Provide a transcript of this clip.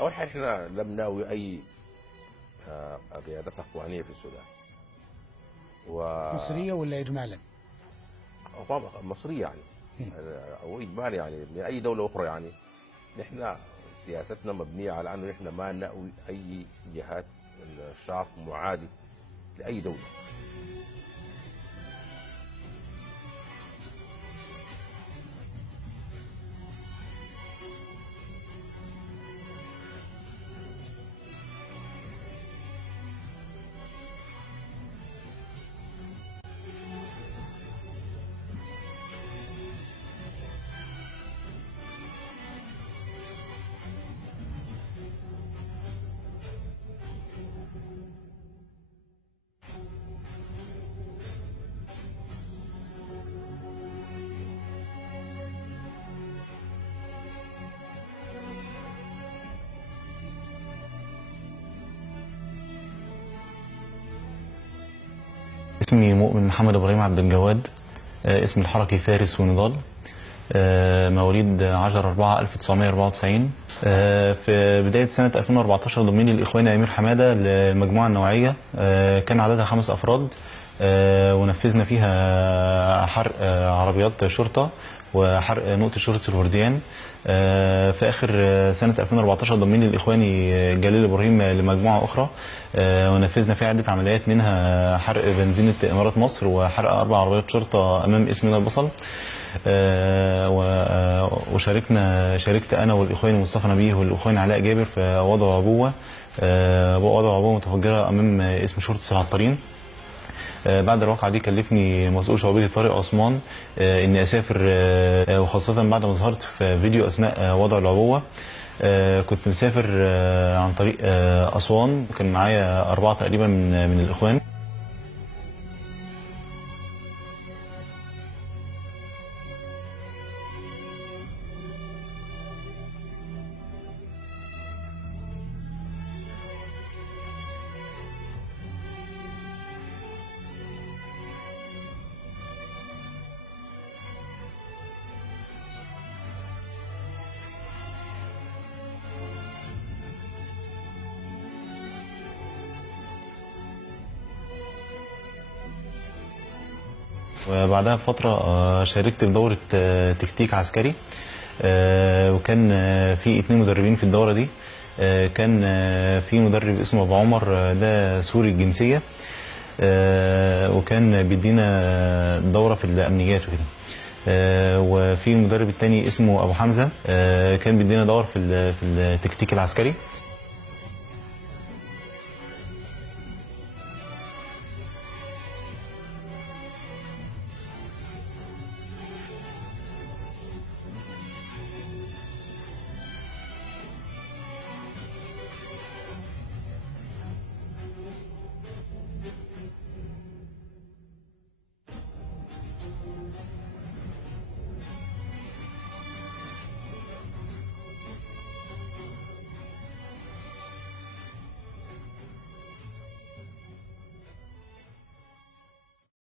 اول حاجه احنا لم ناوي اي قيادات اخوانيه في السودان. و مصريه ولا اجمالا؟ مصريه يعني، او اجمالي يعني من اي دوله اخرى يعني. نحن سياستنا مبنيه على انه نحن ما ناوي اي جهات نشاط معادي لاي دوله. اسمي مؤمن محمد ابراهيم عبد الجواد. اسمي الحركي فارس ونضال. مواليد 10/4/1994. في بداية سنة 2014 ضمني الإخواني أمير حمادة للمجموعة النوعية. كان عددها 5 أفراد، ونفذنا فيها حرق عربيات شرطة وحرق نقطة شرطة الورديان. في آخر سنة 2014 ضمني الإخواني جليل إبراهيم لمجموعة أخرى، ونفذنا فيها عدة عمليات، منها حرق بنزينة إمارات مصر وحرق 4 عربيات شرطة أمام اسم البصل. شاركت انا والاخواني مصطفى نبيه والاخواني علاء جابر في وضع عبوه متفجره امام اسم شرطه العطارين. بعد الواقعه دي كلفني مسؤول شعبية طارق عثمان اني اسافر، وخاصه بعد ما ظهرت في فيديو اثناء وضع العبوه. كنت مسافر عن طريق اسوان، كان معايا 4 تقريبا من الاخوان. وبعدها بفترة شاركت في دورة تكتيك عسكري، وكان في 2 مدربين في الدورة دي. كان في مدرب اسمه أبو عمر، ده سوري الجنسية، وكان بيدينا دورة في الأمنيات وكده. وفي المدرب التاني اسمه أبو حمزة، كان بيدينا دورة في التكتيك العسكري.